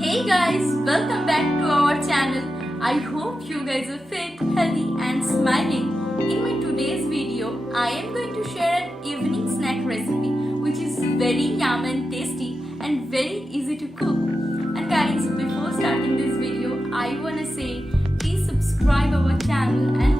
Hey guys, welcome back to our channel. I hope you guys are fit, healthy and smiling. In my today's video, I am going to share an evening snack recipe which is very yum and tasty and very easy to cook. And guys, before starting this video, I wanna say please subscribe our channel and